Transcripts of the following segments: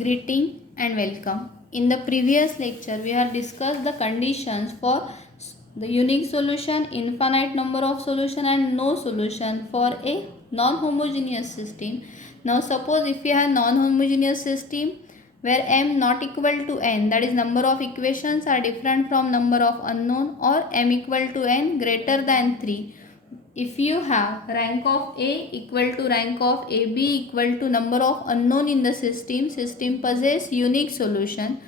Greeting and welcome. In the previous lecture, we have discussed the conditions for the unique solution, infinite number of solution and no solution for a non-homogeneous system. Now suppose if we have non-homogeneous system where m not equal to n, that is number of equations are different from number of unknown, or m equal to n greater than 3. If you have rank of A equal to rank of AB equal to number of unknown in the system possess unique solution.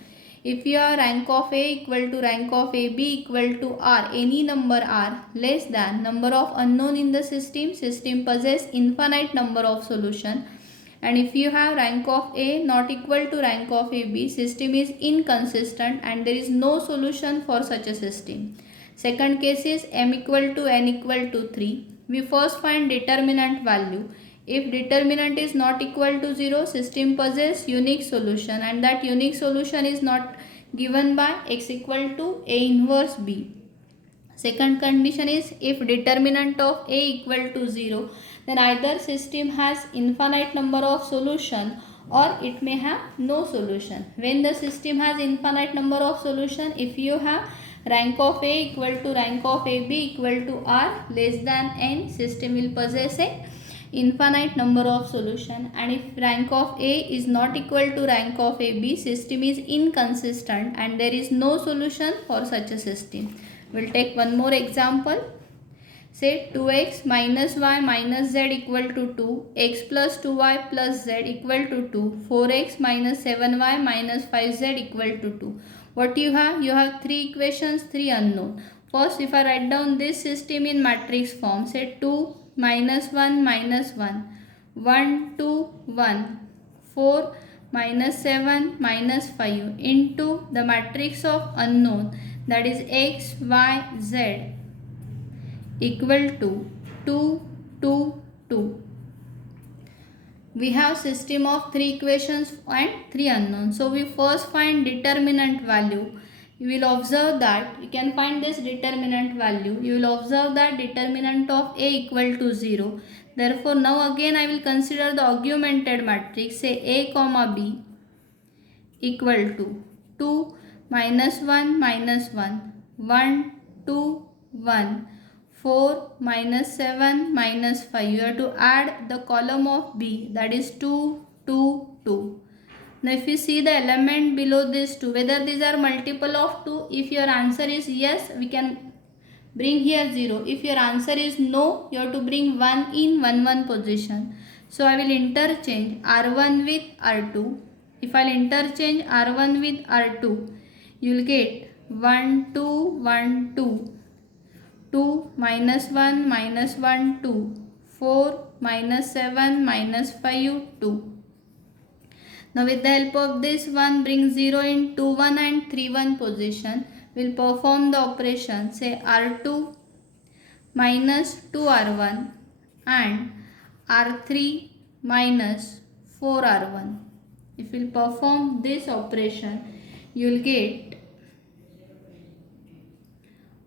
If your rank of A equal to rank of AB equal to R, any number R less than number of unknown in the system possess infinite number of solution. And if you have rank of A not equal to rank of AB, system is inconsistent and there is no solution for such a system. Second case is m equal to n equal to 3. We first find determinant value. If determinant is not equal to 0, system possess unique solution, and that unique solution is not given by x equal to A inverse B. Second condition is if determinant of A equal to 0, then either system has infinite number of solution or it may have no solution. When the system has infinite number of solution, if you have rank of A equal to rank of AB equal to R less than n, system will possess a infinite number of solution. And if rank of A is not equal to rank of AB, system is inconsistent and there is no solution for such a system. We'll take one more example. Say 2x minus y minus z equal to 2, x plus 2y plus z equal to 2, 4x minus 7y minus 5z equal to 2. What you have? You have 3 equations, 3 unknown. First, if I write down this system in matrix form, say 2 minus 1 minus 1, 1 2 1, 4 minus 7 minus 5 into the matrix of unknown, that is x, y, z equal to 2 2 2. We have system of 3 equations and 3 unknowns. So we first find determinant value. You will observe that you can find this determinant value. You will observe that determinant of A equal to 0. Therefore now again I will consider the augmented matrix. Say A comma B equal to 2 minus 1 minus 1, 1 2 1, 4 minus 7 minus 5. You have to add the column of B, that is 2 2 2. Now if you see the element below this 2, whether these are multiple of 2, if your answer is yes, we can bring here 0. If your answer is no, you have to bring 1 in 1 1 position. So I will interchange R1 with R2. If I will interchange R1 with R2, you will get 1 2 1 2. 2 minus 1 minus 1 2, 4 minus 7 minus 5 2. Now with the help of this one, bring 0 in 2 1 and 3 1 position. We will perform the operation. Say R2 minus 2R1 and R3 minus 4R1. If you will perform this operation, you will get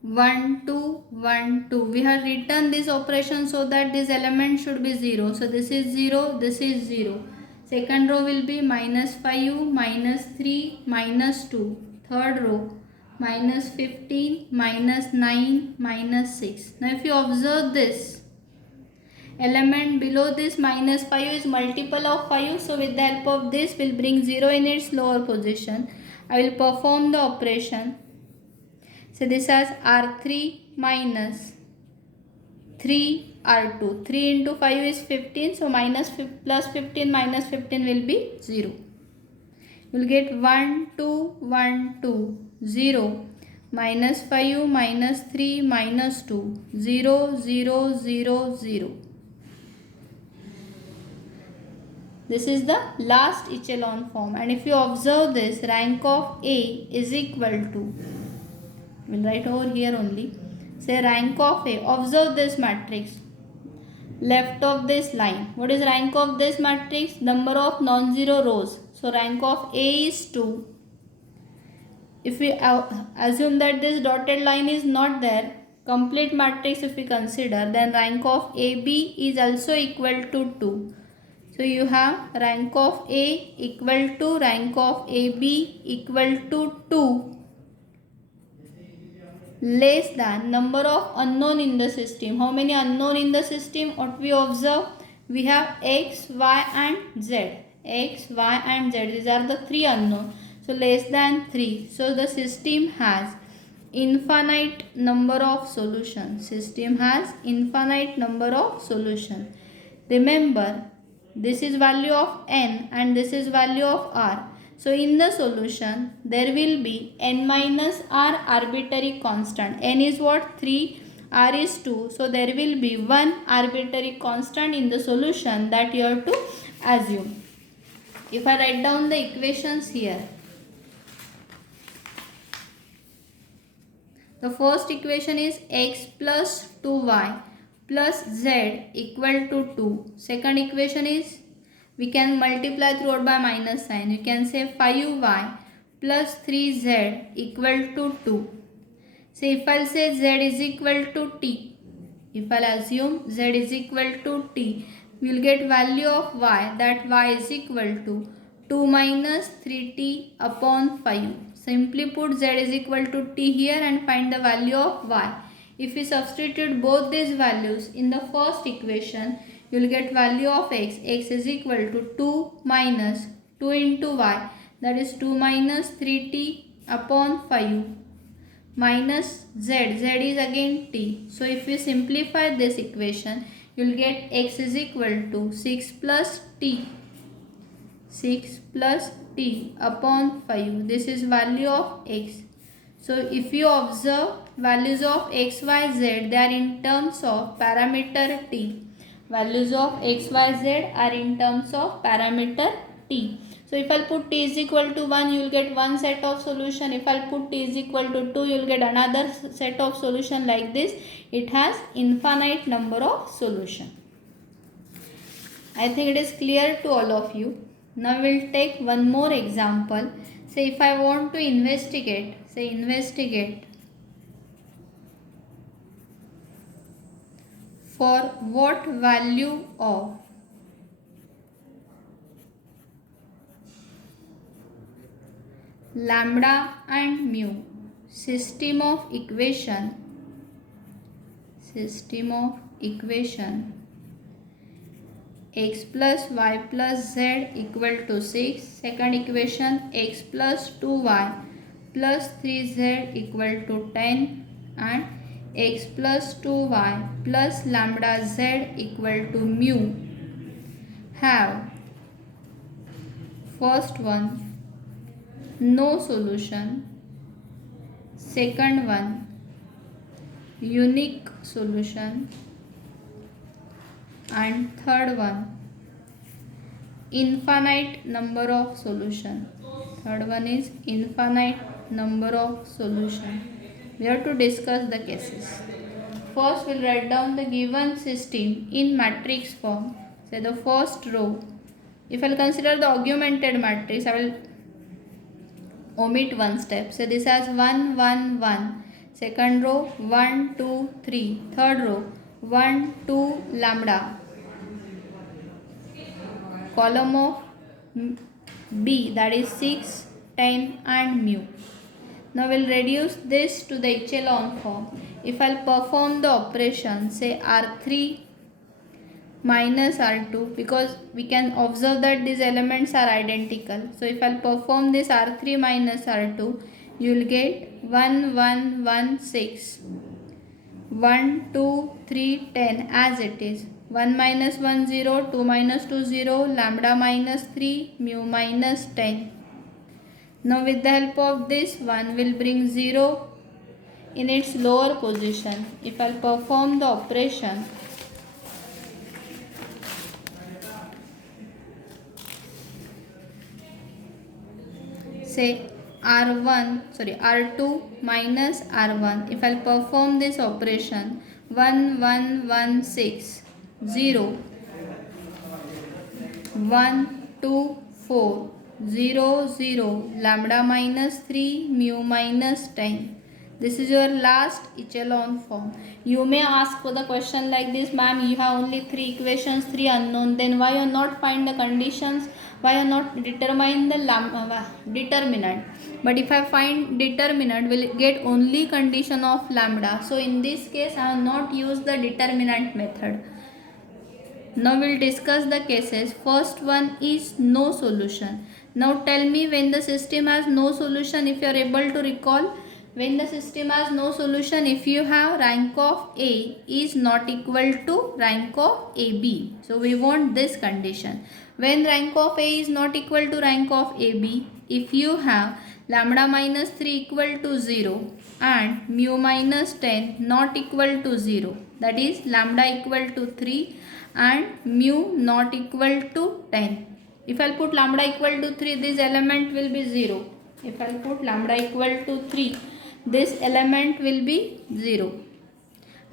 1 2 1 2. We have written this operation so that this element should be 0. So this is 0, this is 0. Second row will be minus 5 minus 3 minus 2. Third row minus 15 minus 9 minus 6. Now if you observe this element below this minus 5 is multiple of 5. So with the help of this we will bring 0 in its lower position. I will perform the operation. So this has R3 minus 3 R2. 3 into 5 is 15. So plus 15 minus 15 will be 0. You will get 1 2 1 2 0 minus 5 minus 3 minus 2 0 0 0 0. This is the last echelon form, and if you observe this, rank of A is equal to, we will write over here only, say rank of A. Observe this matrix left of this line. What is rank of this matrix? Number of non-zero rows. So rank of A is 2. If we assume that this dotted line is not there, complete matrix if we consider, then rank of AB is also equal to 2. So you have rank of A equal to rank of AB equal to 2 less than number of unknown in the system. How many unknown in the system? What we observe? We have X, Y and Z. X, Y and Z. These are the three unknown. So less than 3. So the system has infinite number of solutions. System has infinite number of solutions. Remember, this is value of n and this is value of r. So in the solution there will be n minus r arbitrary constant. N is what? 3, r is 2. So there will be one arbitrary constant in the solution that you have to assume. If I write down the equations here, the first equation is x plus 2y plus z equal to 2. Second equation is, we can multiply throughout by minus sign. You can say 5y plus 3z equal to 2. So if I'll say z is equal to t, if I'll assume z is equal to t, we will get value of y, that y is equal to 2 minus 3t upon 5. Simply put z is equal to t here and find the value of y. If we substitute both these values in the first equation, you will get value of x. X is equal to 2 minus 2 into y, that is 2 minus 3t upon 5 minus z. Z is again t. So if we simplify this equation, you will get x is equal to 6 plus t. 6 plus t upon 5. This is value of x. So if you observe values of x, y, z, they are in terms of parameter t. Values of x, y, z are in terms of parameter t. So if I'll put t is equal to 1, you will get one set of solution. If I'll put t is equal to 2, you will get another set of solution like this. It has infinite number of solution. I think it is clear to all of you. Now we'll take one more example. Say if I want to investigate, say investigate for what value of lambda and mu, system of equation x plus y plus z equal to 6. Second equation, x plus 2y plus 3z equal to 10 and x plus 2y plus lambda z equal to mu have first one no solution, second one unique solution and third one infinite number of solution. Third one is infinite number of solution. We have to discuss the cases. First we'll write down the given system in matrix form. Say the first row. If I'll consider the augmented matrix, I will omit one step. So this has 1 1 1. Second row 1 2 3. Third row 1 2 lambda. Column of B, that is 6, 10 and mu. Now we'll reduce this to the echelon form. If I'll perform the operation, say R3 minus R2, because we can observe that these elements are identical. So if I'll perform this R3 minus R2, you will get 1 1 1 6, 1 2 3 10 as it is. 1 minus 1 0, 2 minus 2 0, lambda minus 3, mu minus 10. Now with the help of this one, will bring 0 in its lower position. If I'll perform the operation, say R2 minus R1. If I'll perform this operation, 1 1 1 6 0 1 2 4 0 0 lambda minus 3 mu minus 10. This is your last echelon form. You may ask for the question like this, ma'am, you have only 3 equations, 3 unknown, then why you not find the conditions, why you not determine the determinant? But if I find determinant, will get only condition of lambda. So in this case I have not used the determinant method. Now we'll discuss the cases. First one is no solution. Now tell me, when the system has no solution, if you are able to recall, when the system has no solution, if you have rank of A is not equal to rank of AB. So we want this condition. When rank of A is not equal to rank of AB, if you have lambda minus 3 equal to 0 and mu minus 10 not equal to 0, that is lambda equal to 3 and mu not equal to 10. If I put lambda equal to 3, this element will be 0. If I put lambda equal to 3, this element will be 0.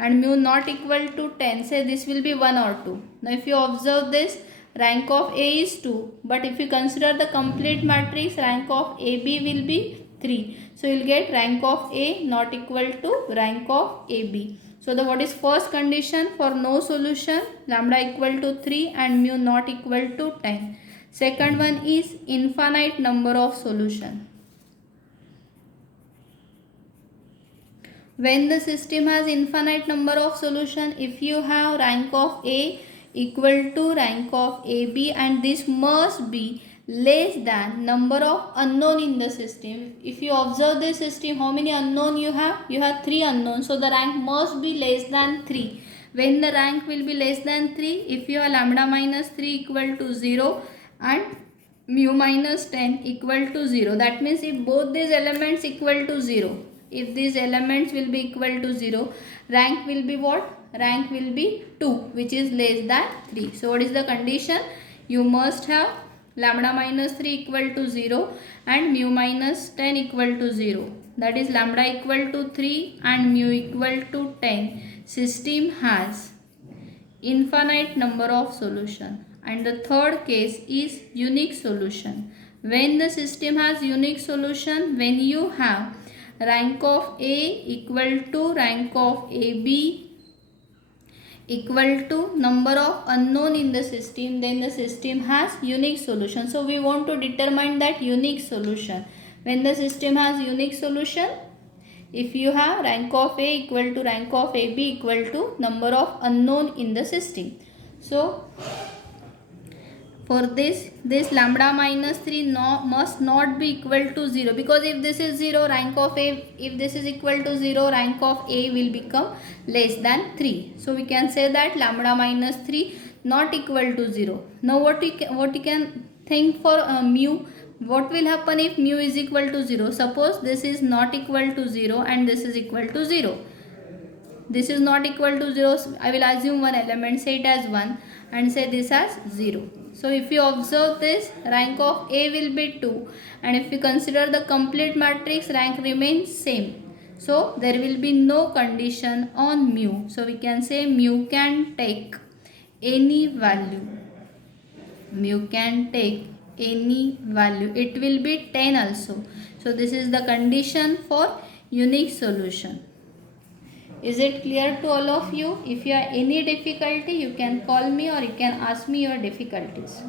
And mu not equal to 10, say this will be 1 or 2. Now if you observe this, rank of A is 2. But if you consider the complete matrix, rank of AB will be 3. So you will get rank of A not equal to rank of AB. So the what is first condition for no solution? Lambda equal to 3 and mu not equal to 10. Second one is infinite number of solution. When the system has infinite number of solution, if you have rank of A equal to rank of AB, and this must be less than number of unknown in the system. If you observe the system, how many unknown you have? You have 3 unknown. So the rank must be less than 3. When the rank will be less than 3, if you have lambda minus 3 equal to 0 and mu minus 10 equal to 0. That means if both these elements equal to 0, if these elements will be equal to 0, rank will be what? Rank will be 2, which is less than 3. So what is the condition? You must have lambda minus 3 equal to 0 and mu minus 10 equal to 0. That is lambda equal to 3 and mu equal to 10. System has infinite number of solution. And the third case is unique solution. When the system has unique solution, when you have rank of A equal to rank of AB equal to number of unknown in the system, then the system has unique solution. So we want to determine that unique solution. When the system has unique solution, if you have rank of A equal to rank of AB equal to number of unknown in the system. So for this lambda minus 3 must not be equal to 0, because if this is 0, rank of A, if this is equal to 0, rank of A will become less than 3. So we can say that lambda minus 3 not equal to 0. Now what you can think for mu? What will happen if mu is equal to 0? Suppose this is not equal to 0 and this is equal to 0. This is not equal to 0. I will assume one element, say it as 1 and say this as 0. So if you observe this, rank of A will be 2, and if you consider the complete matrix, rank remains same. So there will be no condition on mu. So we can say mu can take any value. Mu can take any value. It will be 10 also. So this is the condition for unique solution. Is it clear to all of you? If you have any difficulty, you can call me or you can ask me your difficulties.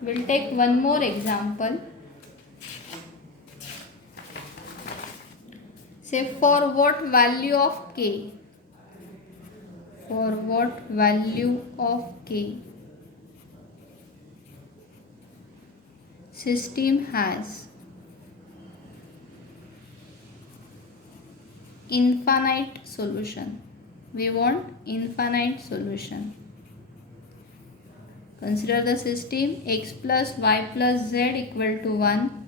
We'll take one more example. Say for what value of k? For what value of k? System has infinite solution. We want infinite solution. Consider the system x plus y plus z equal to 1,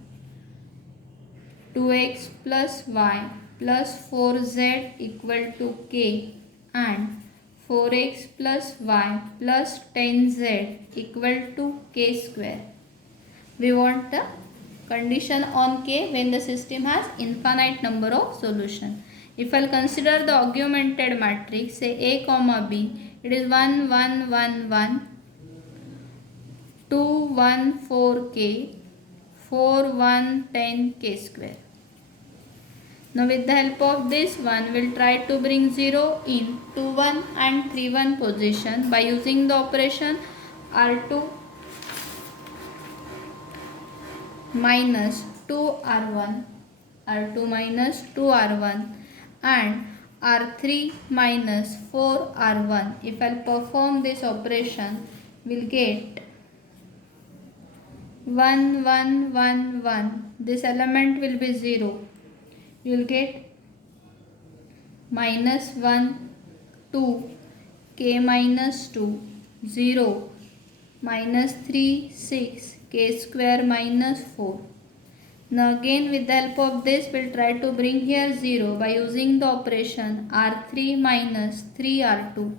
2x plus y plus 4z equal to k, and 4x plus y plus 10z equal to k square. We want the condition on k when the system has infinite number of solution. If I'll consider the augmented matrix, say A comma B, it is 1 1 1 1, 2 1 4 k, 4 1 10 k square. Now with the help of this one, we'll try to bring 0 in 2 1 and 3 1 position by using the operation R2 minus 2R1, R2 minus 2R1 and R3 minus 4R1. If I'll perform this operation, we'll get 1 1 1 1. This element will be 0. You will get minus 1 2 k minus 2 0 minus 3 6 k square minus 4. Now again with the help of this we'll try to bring here 0 by using the operation R3 minus 3R2.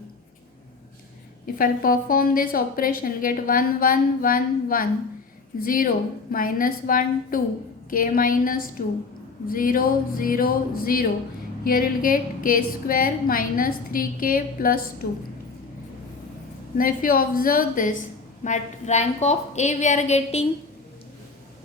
If I'll perform this operation, get 1 1 1 1 0 minus 1 2 k minus 2 0 0 0. Here you'll get k square minus 3k plus 2. Now if you observe this, at rank of A we are getting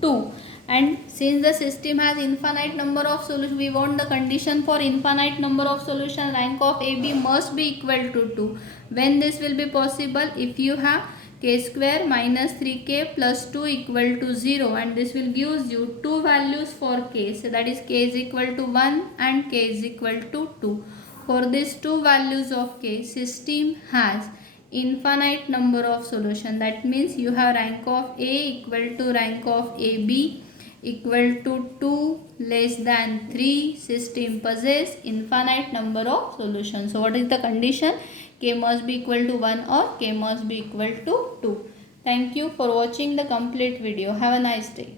2, and since the system has infinite number of solutions, we want the condition for infinite number of solution, rank of AB must be equal to 2. When this will be possible? If you have k square minus 3k plus 2 equal to 0, and this will gives you two values for k. So that is k is equal to 1 and k is equal to 2. For these two values of k, system has infinite number of solution. That means you have rank of A equal to rank of AB equal to 2 less than 3. System possess infinite number of solutions. So what is the condition? K must be equal to 1 or K must be equal to 2. Thank you for watching the complete video. Have a nice day.